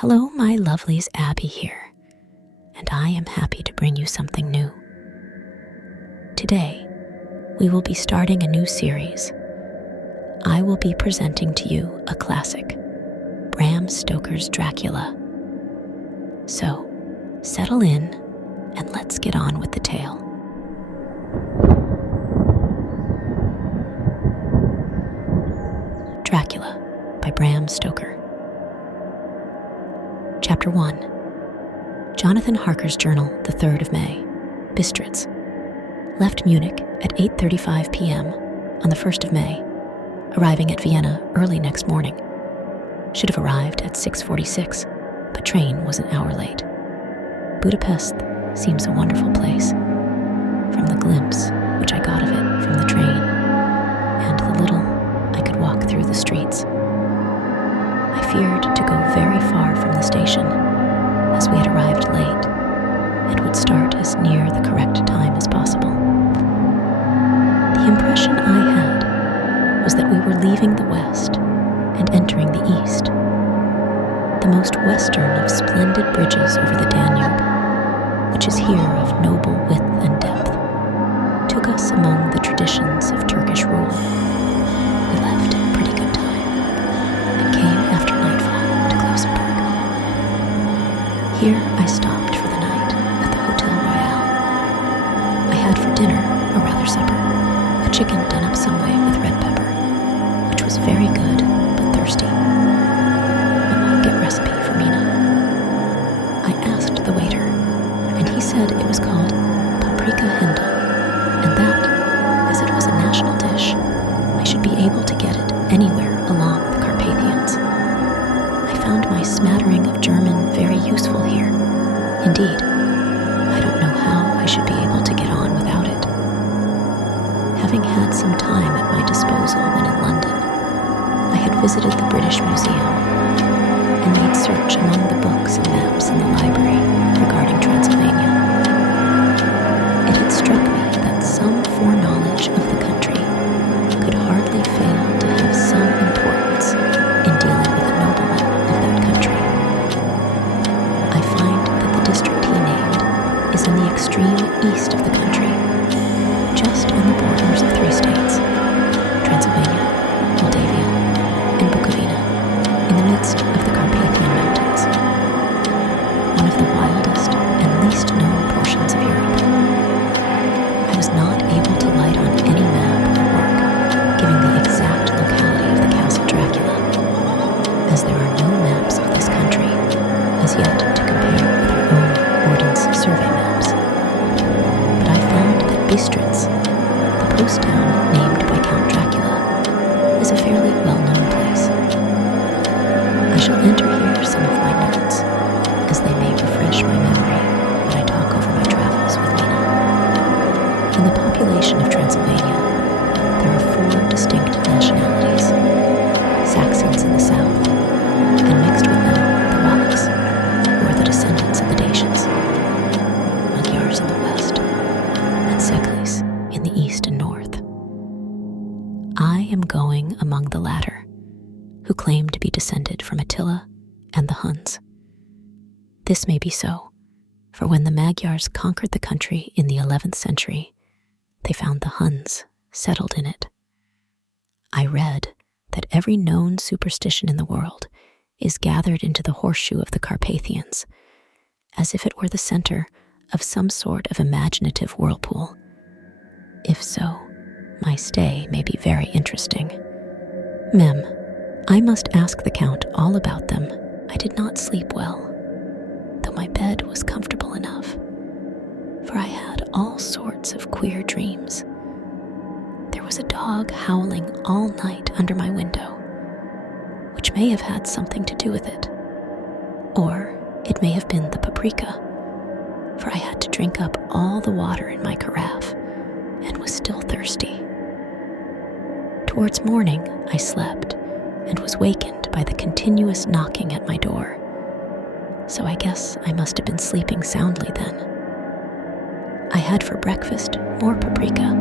Hello, my lovelies, Abby here, and I am happy to bring you something new. Today, we will be starting a new series. I will be presenting to you a classic, Bram Stoker's Dracula. So, settle in and let's get on with the tale. Dracula by Bram Stoker. Chapter 1. Jonathan Harker's journal, the 3rd of May, Bistritz. Left Munich at 8:35 p.m. on the 1st of May, arriving at Vienna early next morning. Should have arrived at 6:46, but train was an hour late. Budapest seems a wonderful place. From the glimpse which I got of it from the train, and the little I could walk through the streets. I feared to go very far from the station, as we had arrived late, and would start as near the correct time as possible. The impression I had was that we were leaving the west and entering the east. The most western of splendid bridges over the Danube, which is here of noble width and depth, took us among the traditions of Turkish rule. We left in pretty good time, and came after nightfall to Klausenburg. Here I stopped for the night at the Hotel Royal. I had for dinner, or rather supper, a chicken done up some way with red pepper, which was very good but thirsty. Mama, get recipe for Mina. I asked the waiter, and he said it was called paprika hendel, and that, as it was a national dish, I should be able to get it anywhere along the Carpathians. I found my smattering of German very useful here. Indeed, I don't know how I should be able to get on without it. Having had some time at my disposal when in London, I had visited the British Museum and made search among the books and maps in the library regarding Transilvania. It had struck me that some foreknowledge of the country could hardly fail to have some importance in dealing with a nobleman of that country. I find that the district he named is in the extreme east of the country, just on the borders of 3 states, Transylvania, Moldavia, and Bukovina, in the midst of the Carpathian Mountains, one of the wildest and least known portions of Europe. I was not able to light on any map or work giving the exact locality of the Castle Dracula, as there are no maps of this country as yet to compare with our own Ordnance Survey maps. But I found that Bistritz, the post town named by Count Dracula, is a fairly well-known place. I shall enter here some of my notes, as they may refresh my memory when I talk over my travels with Mina. In the population of Transylvania, there are 4 distinct nationalities: Saxons in the south, and mixed with them the Wallachs, who are the descendants of the Dacians, Magyars in the west, and Seklis in the east and north. I am going among the latter, who claim to be descended from Attila and the Huns. This may be so, for when the Magyars conquered the country in the 11th century, they found the Huns settled in it. I read that every known superstition in the world is gathered into the horseshoe of the Carpathians, as if it were the center of some sort of imaginative whirlpool. If so, my stay may be very interesting. Mem, I must ask the Count all about them. I did not sleep well, though my bed was comfortable enough, for I had all sorts of queer dreams. There was a dog howling all night under my window, which may have had something to do with it. Or it may have been the paprika, for I had to drink up all the water in my carafe and was still thirsty. Towards morning, I slept and was wakened by the continuous knocking at my door, so I guess I must have been sleeping soundly then. I had for breakfast more paprika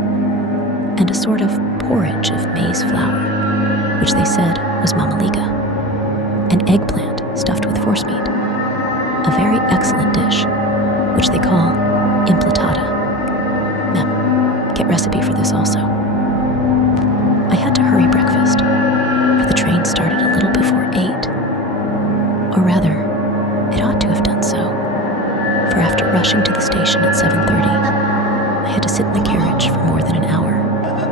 and a sort of porridge of maize flour, which they said was mamaliga, and eggplant stuffed with force meat, a very excellent dish, which they call implatata. Mem, get recipe for this also. I had to hurry breakfast, for the train started a little before 8. Or rather, it ought to have done so, for after rushing to the station at 7:30, I had to sit in the carriage for more than an hour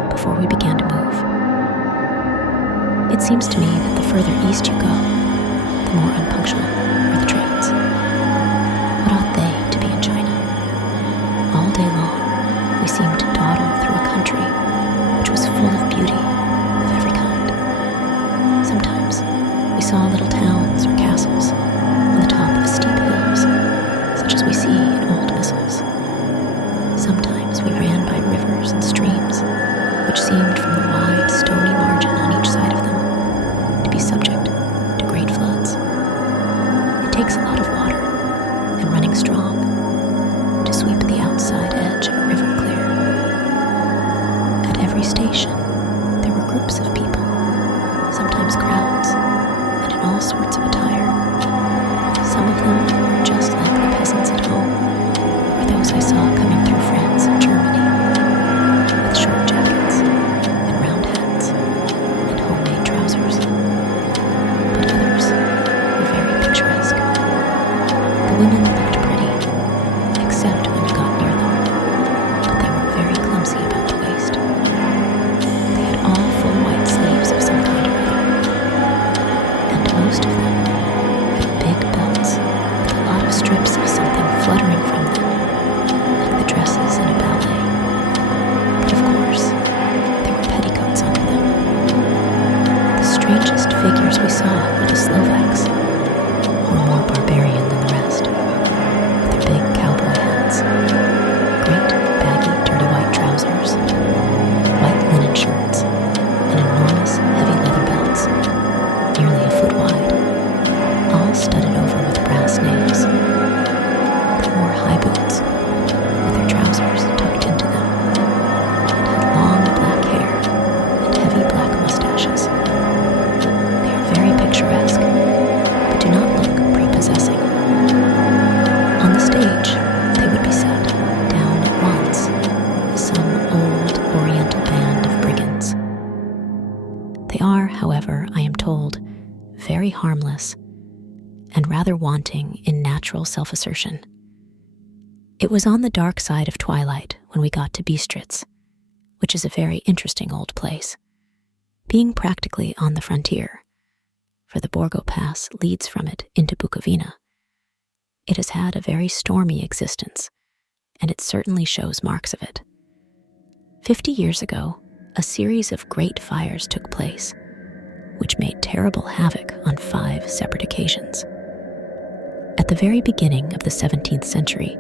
before we began to move. It seems to me that the further east you go, the more unpunctual are the trains. What ought they to be in China? All day long, we seemed to dawdle through a country which was full of beauty of every kind. Sometimes we saw little towns or castles on the top of steep hills, such as we see in old missals. Sometimes we ran by rivers and streams, which seemed from the wide, stony margin on each side of them to be subject to great floods. It takes a lot of water, and running strong, to sweep the outside edge of a river clear. At every station, there were groups of people, sometimes crowds, and in all sorts of attire. Some of them were just like the peasants at home, or those I saw coming through France and Germany, with short jackets and round hats and homemade trousers. But others were very picturesque. The women looked pretty, except when you got near them, but they were very clumsy about the waist. They had all full white sleeves of some kind or other, and most of them had big belts with a lot of strips of something fluttering from them, like the dresses in a ballet. But of course, there were petticoats under them. The strangest figures we saw were the Slovaks, who were more barbarian than the rest, with their big cowboy hats, great baggy dirty white trousers, white linen shirts, and enormous heavy leather belts, nearly a foot wide, all studded over with brass nails. They wore high boots, with their trousers tucked into them, and had long black hair and heavy black mustaches. They are very picturesque, but do not look prepossessing. On the stage, they would be set down at once as some old oriental band of brigands. They are, however, I am told, very harmless and rather wanting in natural self-assertion. It was on the dark side of twilight when we got to Bistritz, which is a very interesting old place, being practically on the frontier, for the Borgo Pass leads from it into Bukovina. It has had a very stormy existence, and it certainly shows marks of it. 50 years ago, a series of great fires took place, which made terrible havoc on 5 separate occasions. At the very beginning of the 17th century,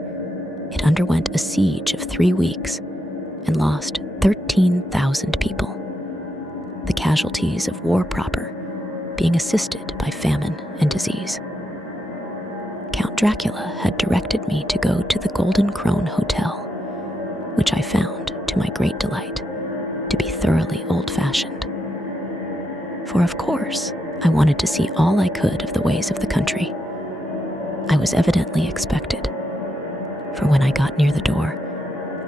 it underwent a siege of 3 weeks and lost 13,000 people, the casualties of war proper being assisted by famine and disease. Count Dracula had directed me to go to the Golden Krone Hotel, which I found, to my great delight, to be thoroughly old-fashioned. For of course, I wanted to see all I could of the ways of the country. I was evidently expected, for when I got near the door,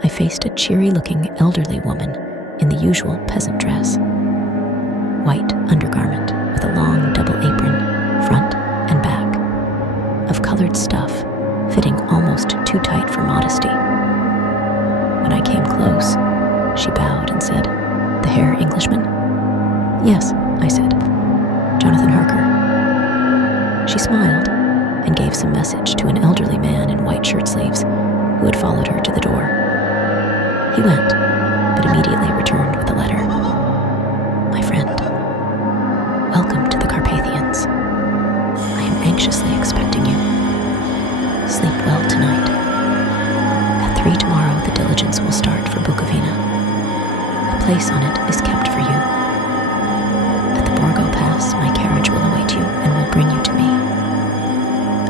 I faced a cheery-looking elderly woman in the usual peasant dress, white undergarment with a long double apron, front and back, of colored stuff fitting almost too tight for modesty. When I came close, she bowed and said, "The Herr Englishman?" "Yes," I said, "Jonathan Harker." She smiled and gave some message to an elderly man in white shirt sleeves who had followed her to the door. He went, but immediately returned with a letter. "My friend, welcome to the Carpathians. I am anxiously expecting you. Sleep well tonight. At 3 tomorrow, the diligence will start for Bukovina. A place on it is kept for you. At the Borgo Pass, my carriage will await you and will bring you to me.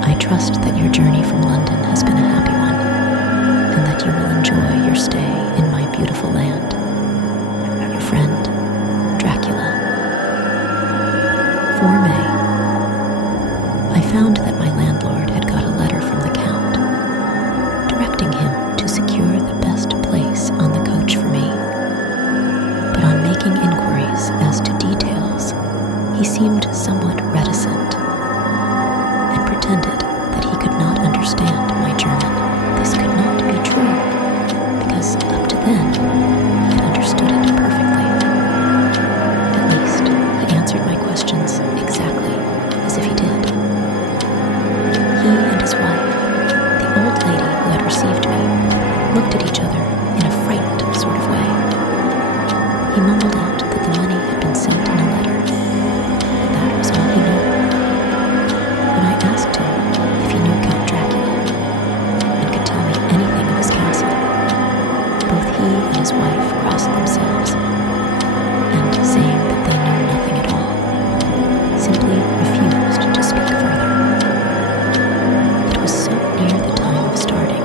I trust that your journey from London has been a happy one, and that you will enjoy your stay in my beautiful land. Your friend, Dracula." 4 May. I found that my landlord had got a letter from the Count, directing him to secure the best place on the coach for me. But on making inquiries as to details, he seemed somewhat reticent and pretended that he could not understand my German. This could not be true, because up to then, he had understood it perfectly. At least, he answered my questions exactly as if he did. He and his wife, the old lady who had received me, looked at each other in a frightened sort of way. He mumbled out that the money had been sent in a letter, and that was all he knew. When I asked him if he knew Count Dracula and could tell me anything of his castle, both he and his wife crossed themselves, and saying that they knew nothing at all, simply refused to speak further. It was so near the time of starting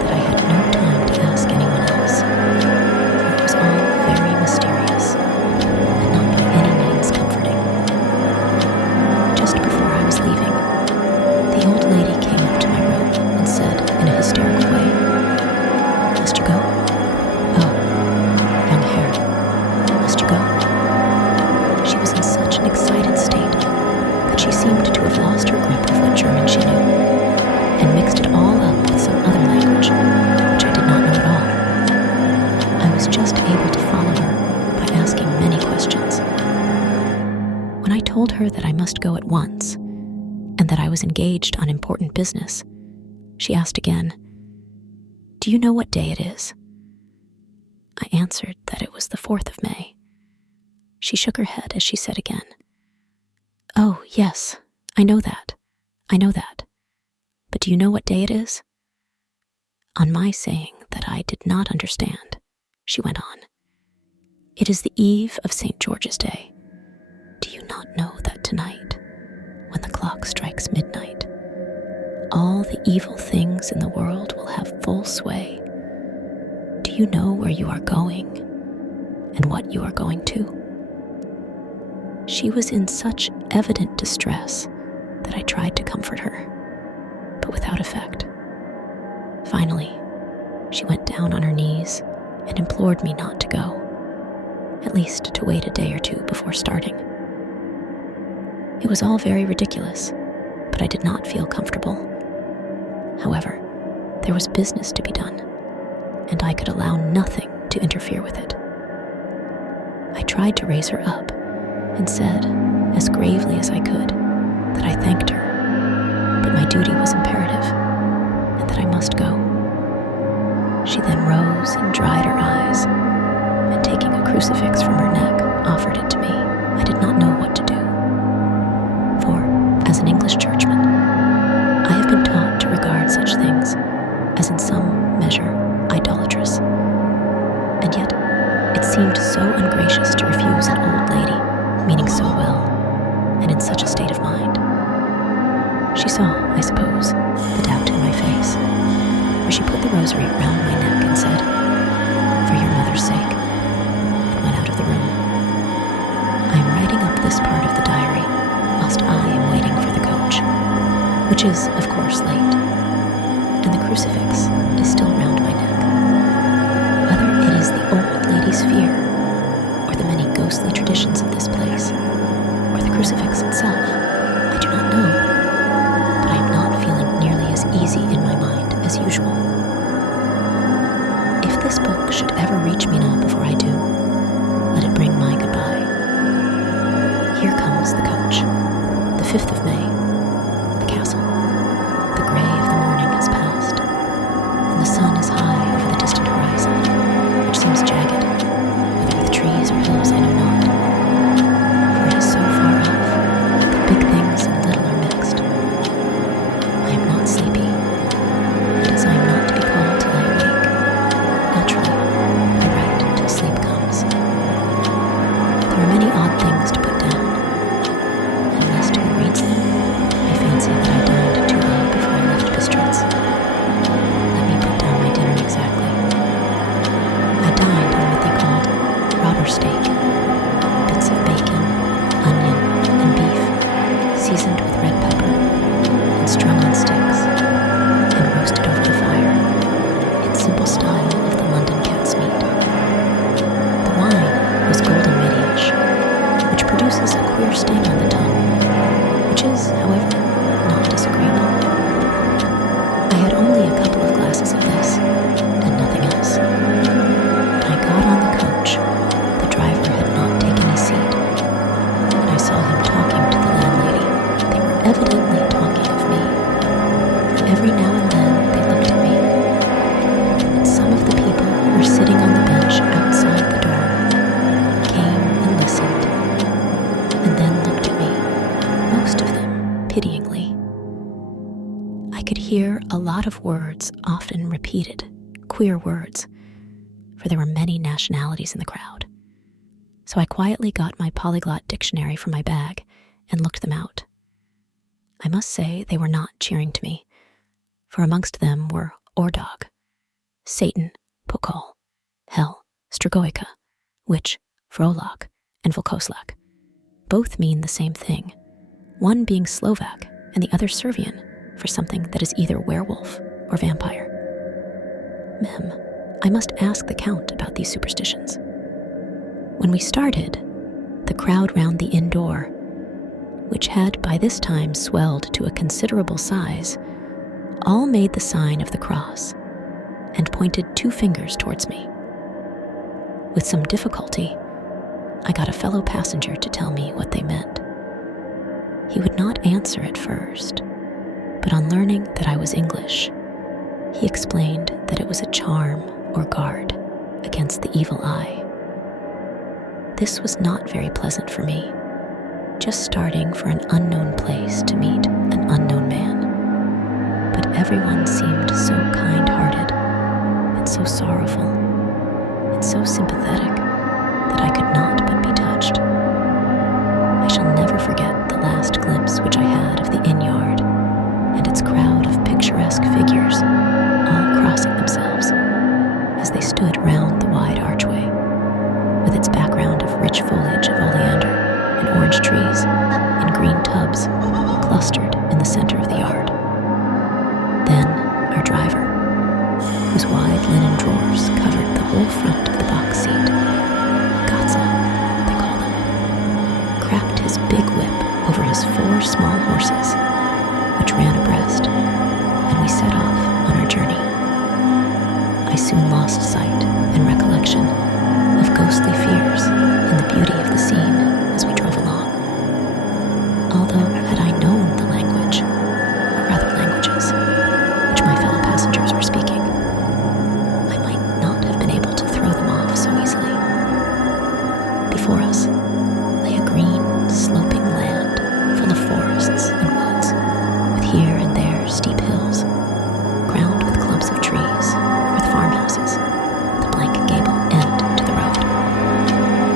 that I had no time to ask anyone else, for it was all very mysterious and not by any means comforting. Just before I was leaving, the old lady came up to my room and said in a hysterical way, "Must you go? Oh, young Herr, must you go?" She was in such an excited state that she seemed to have lost her grip of what German she knew, and mixed it all up with some other language, which I did not know at all. I was just able to follow her by asking many questions. When I told her that I must go at once, and that I was engaged on important business, she asked again, "Do you know what day it is?" I answered that it was the 4th of May. She shook her head as she said again, "Oh, yes, I know that. But do you know what day it is?" On my saying that I did not understand, she went on, "It is the eve of St. George's Day. Do you not know that tonight, when the clock strikes midnight, all the evil things in the world will have full sway? Do you know where you are going and what you are going to?" She was in such evident distress that I tried to comfort her, but without effect. Finally, she went down on her knees and implored me not to go, at least to wait a day or two before starting. It was all very ridiculous, but I did not feel comfortable. However, there was business to be done, and I could allow nothing to interfere with it. I tried to raise her up and said, as gravely as I could, that I thanked her, but my duty was imperative, and that I must go. She then rose and dried her eyes, and taking a crucifix from her neck, offered it to me. I did not know what to do, for, as an English churchman, I have been taught to regard such things as in some measure idolatrous, and yet it seemed so ungracious to refuse an old lady, meaning so well, and in such a state of mind. She saw, I suppose, the doubt in my face, for she put the rosary round my neck and said, "For your mother's sake," and went out of the room. I am writing up this part of the diary whilst I am waiting for the coach, which is, of course, late, and the crucifix is still round my neck. Whether it is the old lady's fear, or the many ghostly traditions of this place, or the crucifix itself, I do not know, but I am not feeling nearly as easy in my mind as usual. If this book should ever reach me now before I do, let it bring my goodbye. Here comes the coach, the 5th of May, the castle. The gray of the morning has passed, and the sun is high over the distant horizon, which seems jagged, whether with trees or hills I know not, for it is so far off that big things and little are mixed. I am not sleepy, and as I am not to be called till I awake, naturally I write till sleep comes. There are many odd things to put down, and lest who reads them I had only a couple of glasses of this, and nothing else. When I got on the coach, the driver had not taken his seat, and I saw him talking to the landlady. They were evidently talking of me, for every now and then they looked at me, and some of the people who were sitting on the bench outside the door came and listened, and then looked at me, most of them pityingly. I could hear a lot of words, often repeated, queer words, for there were many nationalities in the crowd. So I quietly got my polyglot dictionary from my bag and looked them out. I must say they were not cheering to me, for amongst them were Ordog, Satan, Pokal, Hell, Stragoica, Witch, Vrolak, and Volkoslak. Both mean the same thing, one being Slovak and the other Serbian, for something that is either werewolf or vampire. Mem, I must ask the Count about these superstitions. When we started, the crowd round the inn door, which had by this time swelled to a considerable size, all made the sign of the cross and pointed 2 fingers towards me. With some difficulty, I got a fellow passenger to tell me what they meant. He would not answer at first, but on learning that I was English, he explained that it was a charm or guard against the evil eye. This was not very pleasant for me, just starting for an unknown place to meet an unknown man. But everyone seemed so kind-hearted and so sorrowful and so sympathetic that I could not but be touched. I shall never forget the last glimpse which I had of the inn yard and its crowd of picturesque figures, all crossing themselves as they stood round the wide archway, with its background of rich foliage of oleander and orange trees in green tubs clustered in the center of the yard. Then our driver, whose wide linen drawers covered the whole front of the box seat, Gatsa, they call them, cracked his big whip over his 4 small horses, which ran abreast, and we set off on our journey. I soon lost sight and recollection of ghostly fears in the beauty of the scene as we drove along. Although had I known the language, or rather languages, which my fellow passengers were speaking, I might not have been able to throw them off so easily. Before us lay a green, sloping land full of forests and woods, with here and there steep hills, crowned with clumps of trees, or with farmhouses, the blank gable end to the road.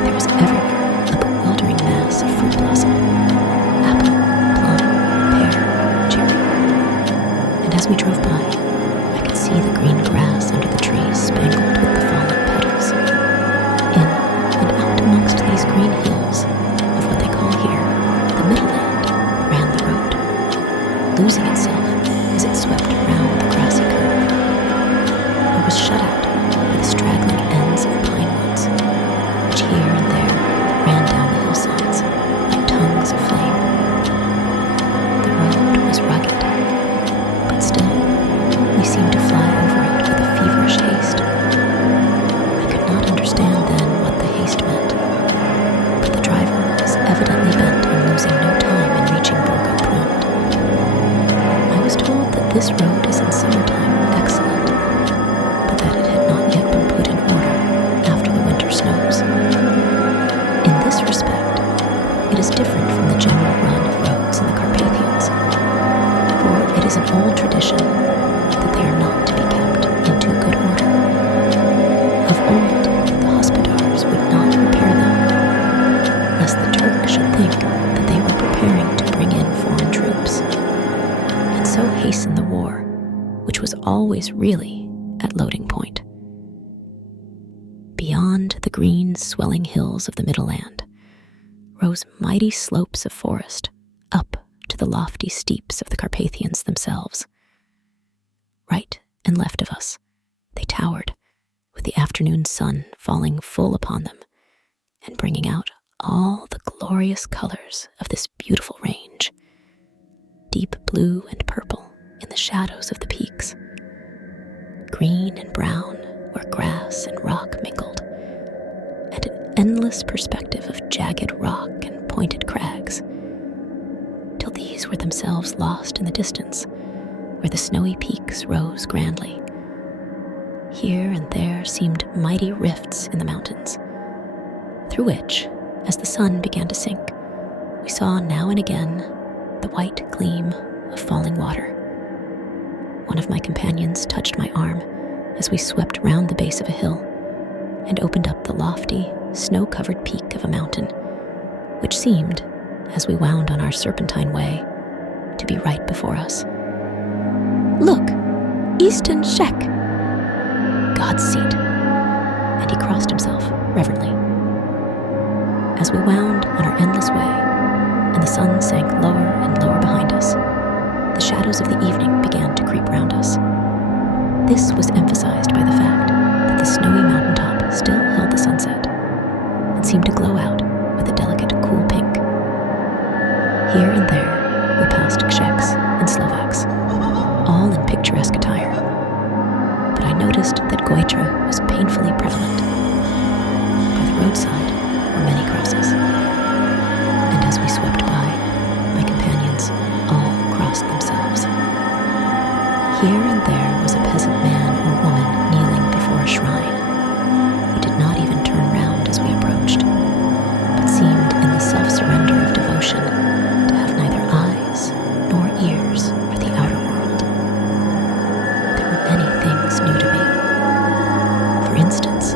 There was everywhere a bewildering mass of fruit blossom, apple, plum, pear, cherry. And as we drove by, I could see the green grass under the trees spangled with the fallen petals. In and out amongst these green hills of what they call here the Middle Land ran the road, losing itself as it swept round the grassy curve, or was shut out by the straggling ends of pine woods, which here and there ran down the hillsides like tongues of flame. The road was rugged, but still we seemed to fly over it with a feverish haste. I could not understand then what the haste meant, but the driver was evidently bent on losing no time in reaching Borgo Prund. I was told that this road is in summertime excellent, but that it had not yet been put in order after the winter snows. In this respect, it is different from the general run of roads in the Carpathians, for it is an old tradition that they are not to be kept in too good order. Of old, the hospodars would not repair them, lest the Turk should think that they were preparing to bring in foreign troops, and so hasten the war, which was always really at loading point. Beyond the green, swelling hills of the Middle Land rose mighty slopes of forest up to the lofty steeps of the Carpathians themselves. Right and left of us, they towered, with the afternoon sun falling full upon them and bringing out all the glorious colors of this beautiful range, deep blue and purple in the shadows of the peaks, green and brown where grass and rock mingled, and an endless perspective of jagged rock and pointed crags, till these were themselves lost in the distance, where the snowy peaks rose grandly. Here and there seemed mighty rifts in the mountains, through which, as the sun began to sink, we saw now and again the white gleam of falling water. One of my companions touched my arm as we swept round the base of a hill and opened up the lofty, snow-covered peak of a mountain, which seemed, as we wound on our serpentine way, to be right before us. "Look, Easton Sheck!" "God's seat!" And he crossed himself reverently. As we wound on our endless way, and the sun sank lower and lower behind us, the shadows of the evening began to creep round us. This was emphasized by the fact that the snowy mountaintop still held the sunset and seemed to glow out with a delicate, cool pink. Here and there we passed Czechs and Slovaks, all in picturesque attire, but I noticed that goitra was painfully prevalent. By the roadside were many crosses, and as we swept by, my companions all crossed themselves. Here and there was a peasant man or woman kneeling before a shrine, who did not even turn round as we approached, but seemed in the self-surrender of devotion to have neither eyes nor ears for the outer world. There were many things new to me. For instance,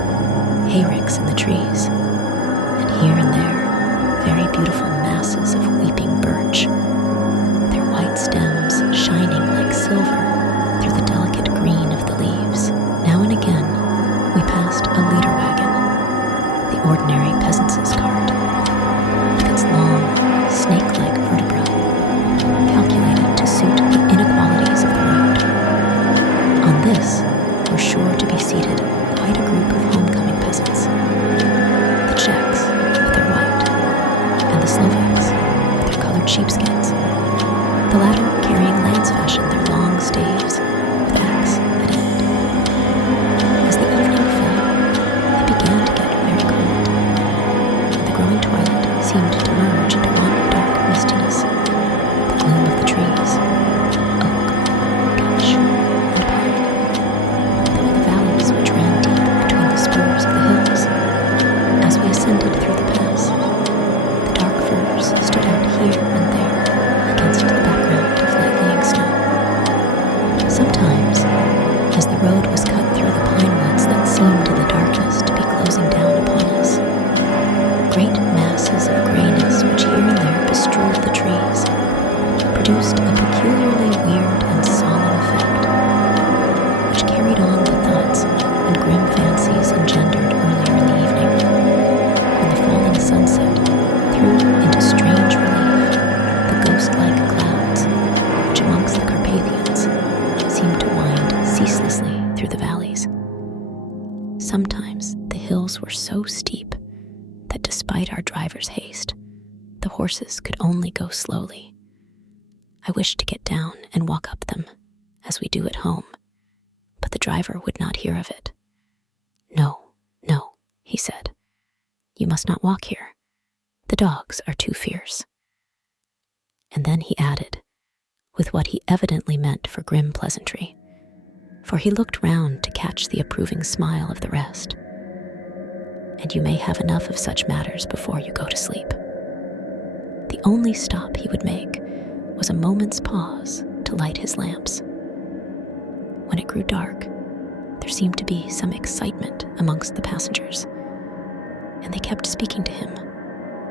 hayricks in the trees, and here and there very beautiful masses of weeping birch, their white stems shining like silver through the delicate green of the leaves. Now and again, we passed a leader wagon, the ordinary peasant's cart, with its long, snake-like vertebra, calculated to suit the inequalities of the road. On this were sure to be seated quite a group of homecoming peasants, the Czechs with their white, and the Slovaks with their colored sheepskins, the latter carrying lance-fashion their long staves with axe at end. As the evening fell, it began to get very cold, and the growing twilight seemed to merge into one dark mistiness. The gloom of the trees, oak, beech, and pine, though in the valleys which ran deep between the spurs of the hills. As we ascended through the pass, the dark firs stood out here and there against the background of light-laying snow. Sometimes, as the road was cut through the pine woods that seemed in the darkness to be closing down upon us, great masses of grayness which here and there bestrewed the trees produced a peculiarly weird and solemn effect, which carried on the thoughts and grim fancies engendered earlier in the evening, when the falling sunset threw into strange relief the ghost-like clouds which amongst the Carpathians seemed to wind ceaselessly through the valleys. Sometimes the hills were so steep that despite our driver's haste, the horses could only go slowly. I wished to get down and walk up them, as we do at home, but the driver would not hear of it. "No, no," he said. "You must not walk here. The dogs are too fierce." And then he added, with what he evidently meant for grim pleasantry, for he looked round to catch the approving smile of the rest, "And you may have enough of such matters before you go to sleep." The only stop he would make was a moment's pause to light his lamps. When it grew dark, there seemed to be some excitement amongst the passengers, and they kept speaking to him,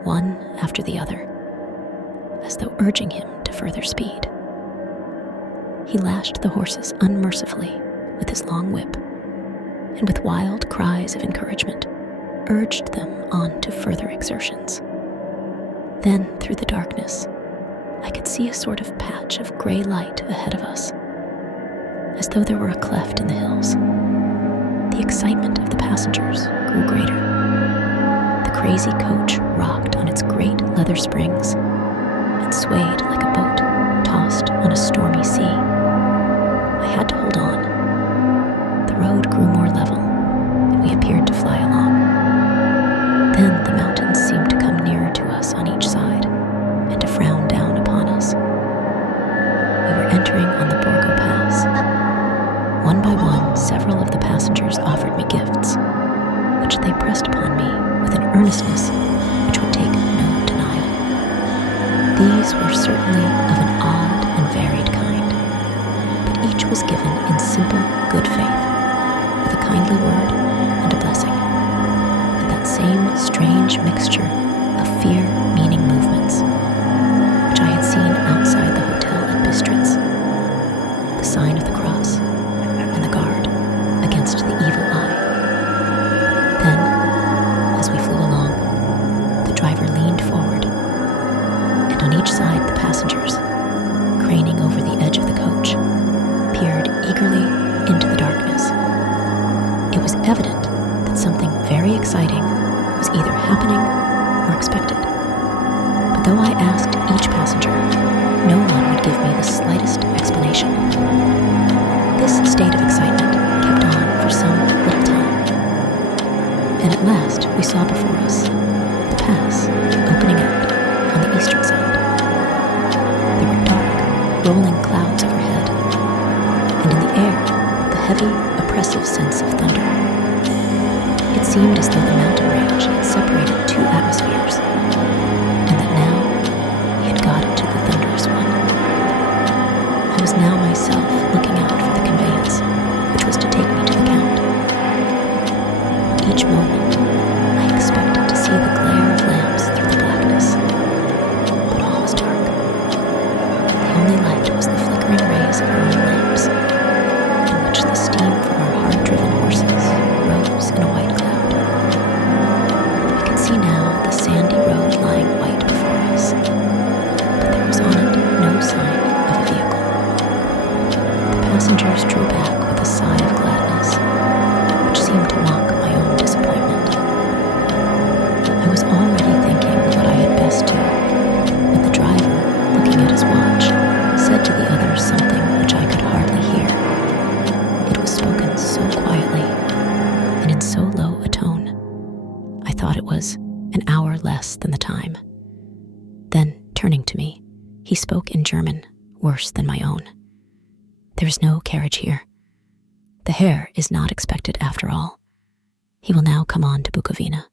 one after the other, as though urging him to further speed. He lashed the horses unmercifully with his long whip, and with wild cries of encouragement, urged them on to further exertions. Then, through the darkness, I could see a sort of patch of gray light ahead of us, as though there were a cleft in the hills. The excitement of the passengers grew greater. The crazy coach rocked on its great leather springs and swayed like a boat tossed on a stormy sea. One by one, several of the passengers offered me gifts, which they pressed upon me with an earnestness which would take no denial. These were certainly of an odd and varied kind, but each was given in simple good faith, with a kindly word and a blessing, and that same strange mixture of fear-meaning movements which I had seen outside the hotel at Bistritz, the sign of the cross and the guard against the evil eye. Then, as we flew along, the driver leaned forward, and on each side the passengers, craning over the edge of the coach, peered eagerly into the darkness. It was evident that something very exciting was either happening or expected. But though I asked each passenger, no one would give me the slightest explanation. This state of excitement kept on for some little time, and at last we saw before us the pass opening out on the eastern side. There were dark, rolling clouds overhead, and in the air the heavy, oppressive sense of thunder. It seemed as though the mountain range had separated two atmospheres, and that now we had got into the thunderous one. I was now myself looking out for the conveyance which was to take me to the Count. Each moment I expected to see the glare of lamps through the blackness, but all was dark. The only light was the flickering rays of our own lamps, in which the steam from our hard-driven horses rose in a white cloud. We could see now the sandy road lying white before us, but there was on it no sign of a vehicle. The passengers drew back with a sigh of gladness, which seemed to mock my own disappointment. I was already thinking what I had best do, when the driver, looking at his watch, said to the others something which I could hardly hear. It was spoken so quietly, and in so low a tone, I thought it was an hour less than the time. Then, turning to me, he spoke in German, worse than my own. There is no carriage here. The Herr is not expected after all. He will now come on to Bukovina,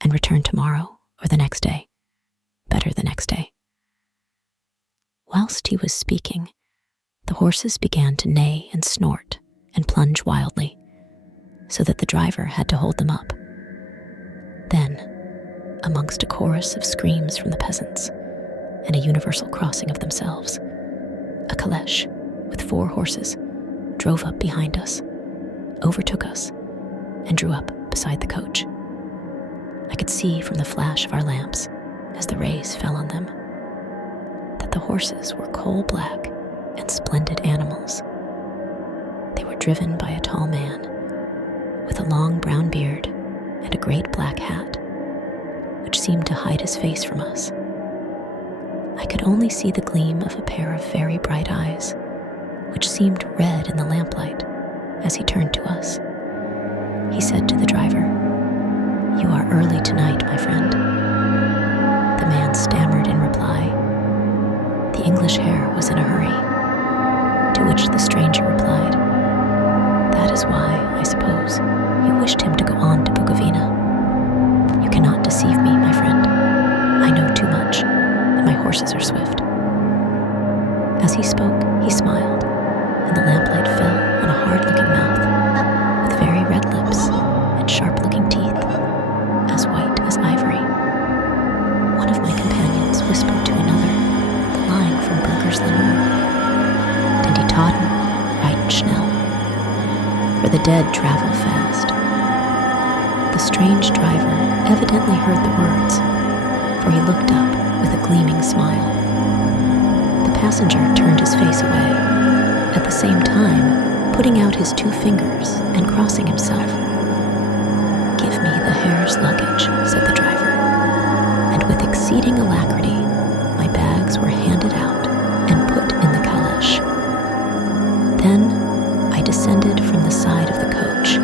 and return tomorrow or the next day. Better the next day. Whilst he was speaking, the horses began to neigh and snort and plunge wildly, so that the driver had to hold them up. Then, amongst a chorus of screams from the peasants and a universal crossing of themselves, a caleche with 4 horses drove up behind us, overtook us, and drew up beside the coach. I could see from the flash of our lamps, as the rays fell on them, that the horses were coal-black and splendid animals. They were driven by a tall man, with a long brown beard and a great black hat, which seemed to hide his face from us. I could only see the gleam of a pair of very bright eyes, which seemed red in the lamplight, as he turned to us. He said to the driver, "You are early tonight, my friend." The man stammered in reply. The English Herr was in a hurry, to which the stranger replied, "That is why, I suppose, you wished him to go on to Bukovina. You cannot deceive me, my friend. I know too much, and my horses are swift." As he spoke, he smiled, and the lamplight fell on a hard-looking mouth, with very red lips and sharp-looking teeth, as white as ivory. One of my companions whispered to another the line from Burger's Lenore, "Den die Toten reiten schnell," for the dead travel fast. The strange driver evidently heard the words, for he looked up with a gleaming smile. The passenger turned his face away, at the same time putting out his 2 fingers and crossing himself. "Give me the Herr's luggage," said the driver, and with exceeding alacrity my bags were handed out and put in the caleche. Then I descended from the side of the coach,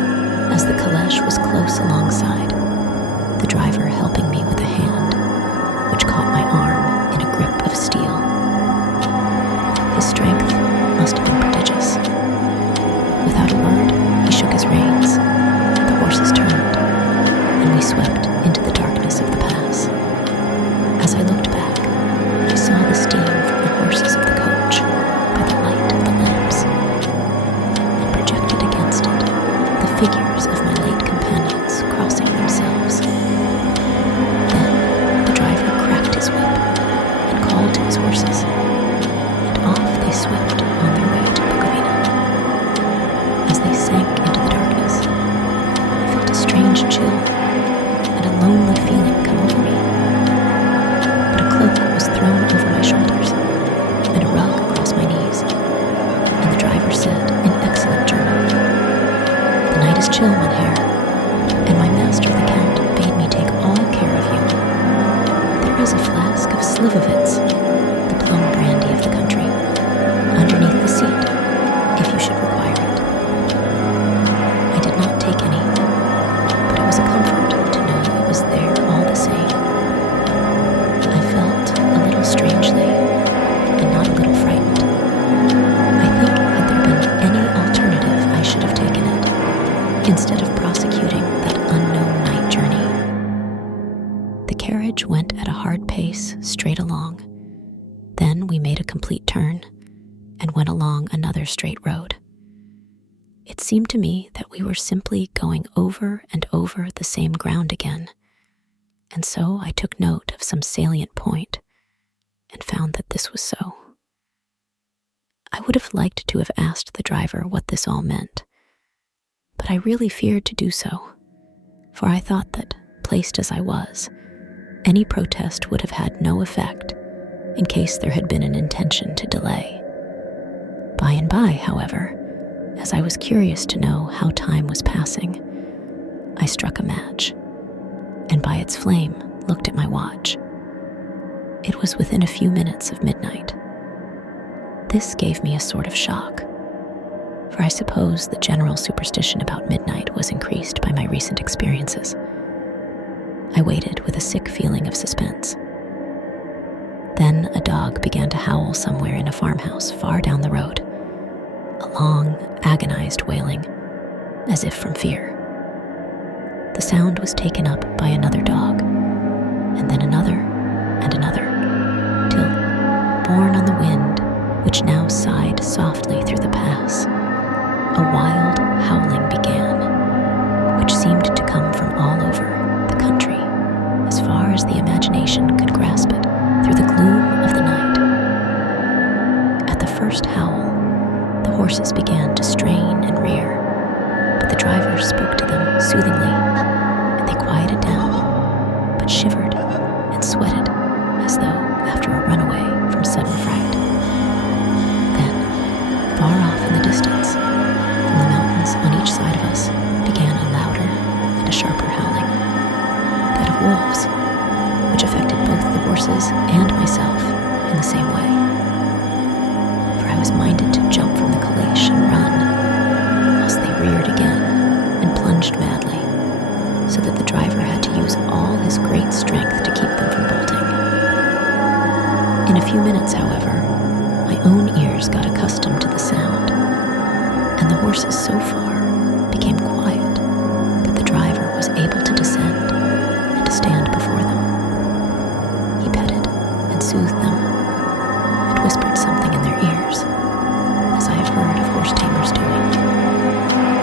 as the caleche was close alongside, the driver helping me with a hand, which caught my arm in a grip of steel. His strength must have been prodigious. As I looked back, I saw the steam from the horses of the coach by the light of the lamps, and projected against it the figures of my late companions crossing themselves. Then the driver cracked his whip and called to his horses, and off they swept on their way to Bukovina. As they sank into the darkness, I felt a strange chill and a lonely feeling come over me. But a cloak was thrown over my shoulders and a rug across my knees, and the driver said in excellent German, "The night is chill, Mynheer, and my master the Count bade me take all care of you. There is a flask of Slivovitz, the plum brandy of the country, underneath the seat, if you should require it." I did not take any, but it was a comfort to know it was there all the same. I felt a little strangely, and not a little frightened. I think had there been any alternative, I should have taken it, instead of prosecuting that unknown night journey. The carriage went at a hard pace straight along. Then we made a complete turn and went along another straight road. It seemed to me that we were simply going over and over the same ground again, and so I took note of some salient point and found that this was so. I would have liked to have asked the driver what this all meant, but I really feared to do so, for I thought that, placed as I was, any protest would have had no effect in case there had been an intention to delay. By and by, however, as I was curious to know how time was passing, I struck a match, and by its flame looked at my watch. It was within a few minutes of midnight. This gave me a sort of shock, for I suppose the general superstition about midnight was increased by my recent experiences. I waited with a sick feeling of suspense. Then a dog began to howl somewhere in a farmhouse far down the road, a long, agonized wailing, as if from fear. The sound was taken up by another dog, and then another and another, till, borne on the wind, which now sighed softly through the pass, a wild howling began, which seemed to come from all over the country, as far as the imagination could grasp it through the gloom of the night. At the first howl, the horses began to strain and rear, but the driver spoke to them soothingly, and they quieted down, but shivered and sweated as though after a runaway from sudden fright. Then, far off in the distance, from the mountains on each side of us, began a louder and a sharper howling, that of wolves, which affected both the horses and myself in the same way. For I was minded to jump from the caleche and run, whilst they reared again and plunged madly, so that the driver had to use all his great strength to keep them from bolting. In a few minutes, however, my own ears got accustomed to the sound, and the horses so far became quiet that the driver was able to descend and to stand before them. He petted and soothed them, and whispered something in their ears, as I have heard of horse tamers doing,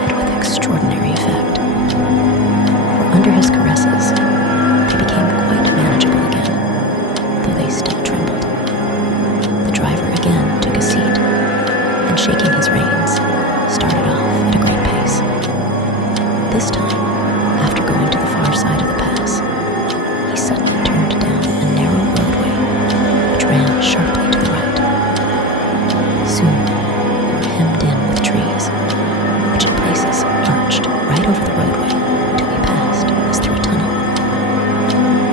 and with extraordinary effect. For under his caresses, they became quite manageable again, though they still trembled. The driver again took a seat, and shaking his reins, started off at a great pace. This time, after going to the far side of the pass, he suddenly turned down a narrow roadway which ran sharply to the right. Soon we were hemmed in with trees, which in places arched right over the roadway till we passed as through a tunnel.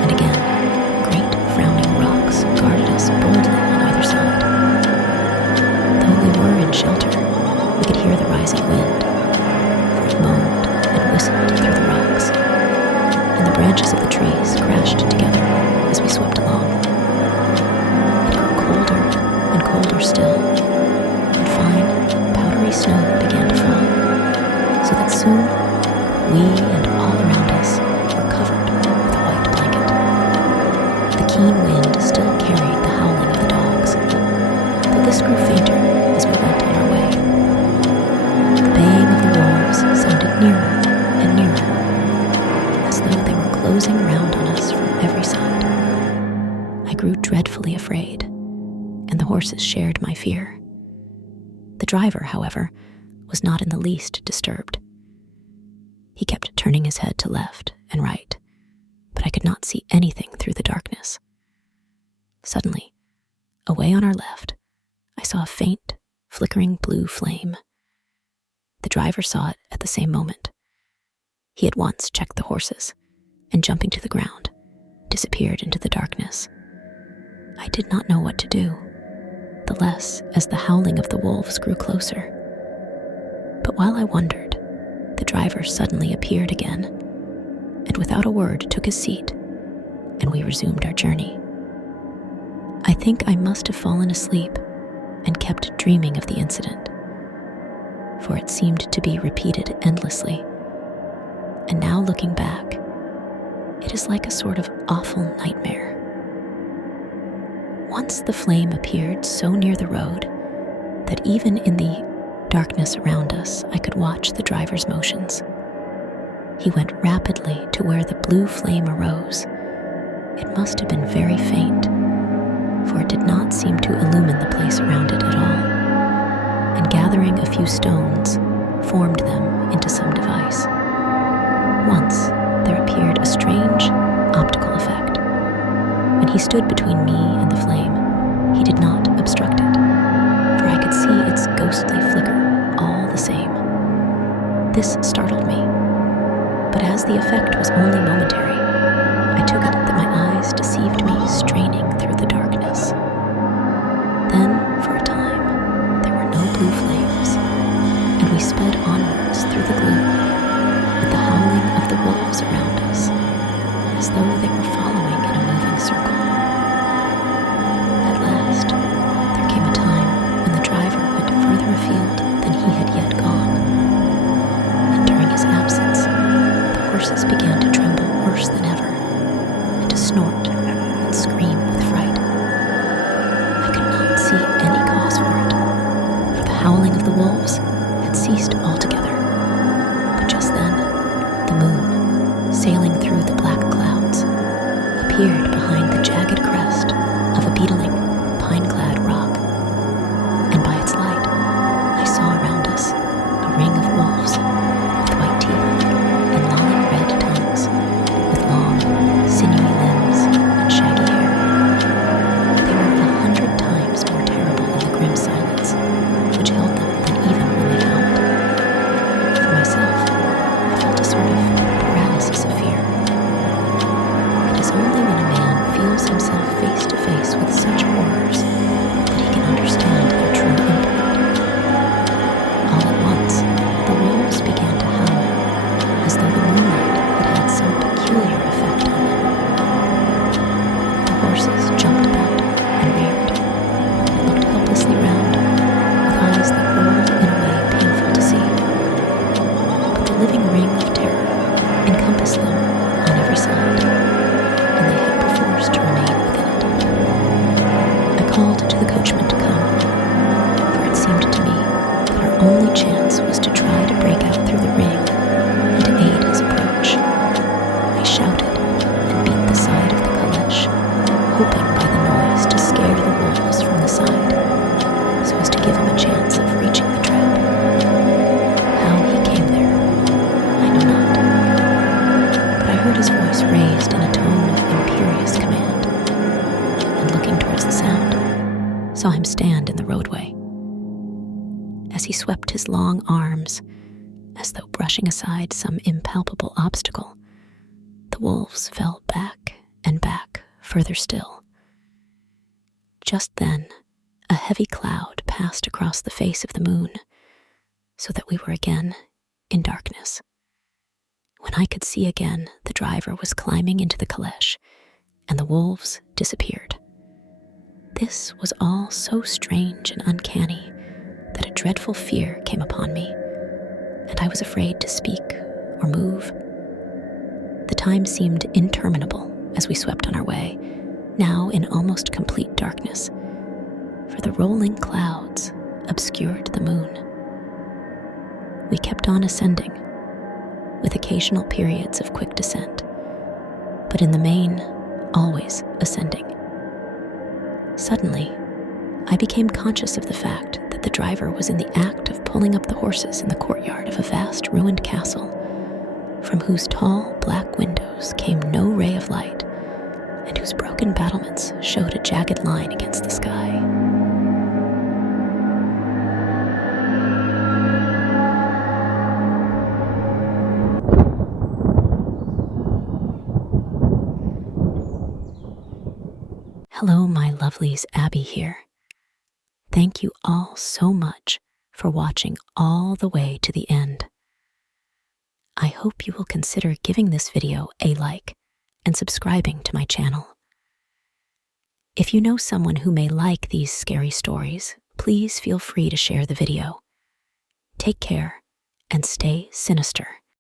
And again, great frowning rocks guarded us boldly on either side. Though we were in shelter, we could hear the rising wind, for it moaned and whistled through the rocks, and the branches of the trees crashed together as we swept along. It grew colder and colder still, and fine, powdery snow began to fall, so that soon we and all around us were covered with a white blanket. The keen wind horses shared my fear. The driver, however, was not in the least disturbed. He kept turning his head to left and right, but I could not see anything through the darkness. Suddenly, away on our left, I saw a faint, flickering blue flame. The driver saw it at the same moment. He at once checked the horses, and jumping to the ground, disappeared into the darkness. I did not know what to do, the less as the howling of the wolves grew closer. But while I wondered, the driver suddenly appeared again, and without a word took his seat, and we resumed our journey. I think I must have fallen asleep and kept dreaming of the incident, for it seemed to be repeated endlessly. And now looking back, it is like a sort of awful nightmare. Once the flame appeared so near the road that even in the darkness around us, I could watch the driver's motions. He went rapidly to where the blue flame arose. It must have been very faint, for it did not seem to illumine the place around it at all, and gathering a few stones, formed them into some device. Once there appeared a strange optical effect. When he stood between me and the flame, he did not obstruct it, for I could see its ghostly flicker all the same. This startled me, but as the effect was only momentary, I took it that my eyes deceived me straining through the darkness. Then, for a time, there were no blue flames, and we sped onwards through the gloom, with the howling of the wolves around us, as though they were following in a moving circle. At last, there came a time when the driver went further afield than he had yet gone, and during his absence, the horses began to tremble worse than ever, and to snort and scream with fright. I could not see any cause for it, for the howling of the wolves had ceased altogether. But just then, the moon, sailing through the black clouds, appeared behind the jagged crest of a beetling, pine-clad rock, and by its light, I saw around us a ring of wolves with white teeth and lolling red tongues, with long, sinewy limbs and shaggy hair. They were 100 times more terrible in the grim silence which held them than even when they howled. For myself, I felt a sort of paralysis of fear. It is only when a man feels himself face to face with such horrors that he can understand their true import. All at once, the wolves began to howl, as though the moonlight had had some peculiar effect on them. The horses jumped about and reared, and looked helplessly round, with eyes that rolled in a way painful to see. But the living ring of terror encompassed them on every side, and they had perforce to remain within it. I called to the coachman to come, for it seemed to me that our only chance was to try to break out through the ring and to aid his approach. I shouted and beat the side of the caleche, hoping by the noise to scare the wolves from the side, so as to give him a chance of reaching the trap. How he came there, I know not, but I heard his voice raised in a tone of imperious command, and looking towards the sound, saw him stand in the roadway. As he swept his long arms, as though brushing aside some impalpable obstacle, the wolves fell back and back further still. Just then, a heavy cloud passed across the face of the moon, so that we were again in darkness. When I could see again, the driver was climbing into the caleche, and the wolves disappeared. This was all so strange and uncanny that a dreadful fear came upon me, and I was afraid to speak or move. The time seemed interminable as we swept on our way, now in almost complete darkness, for the rolling clouds obscured the moon. We kept on ascending, with occasional periods of quick descent, but in the main, always ascending. Suddenly, I became conscious of the fact that the driver was in the act of pulling up the horses in the courtyard of a vast ruined castle, from whose tall black windows came no ray of light, and whose broken battlements showed a jagged line against the sky. Hello, my lovelies, Abby here. Thank you all so much for watching all the way to the end. I hope you will consider giving this video a like and subscribing to my channel. If you know someone who may like these scary stories, please feel free to share the video. Take care and stay sinister.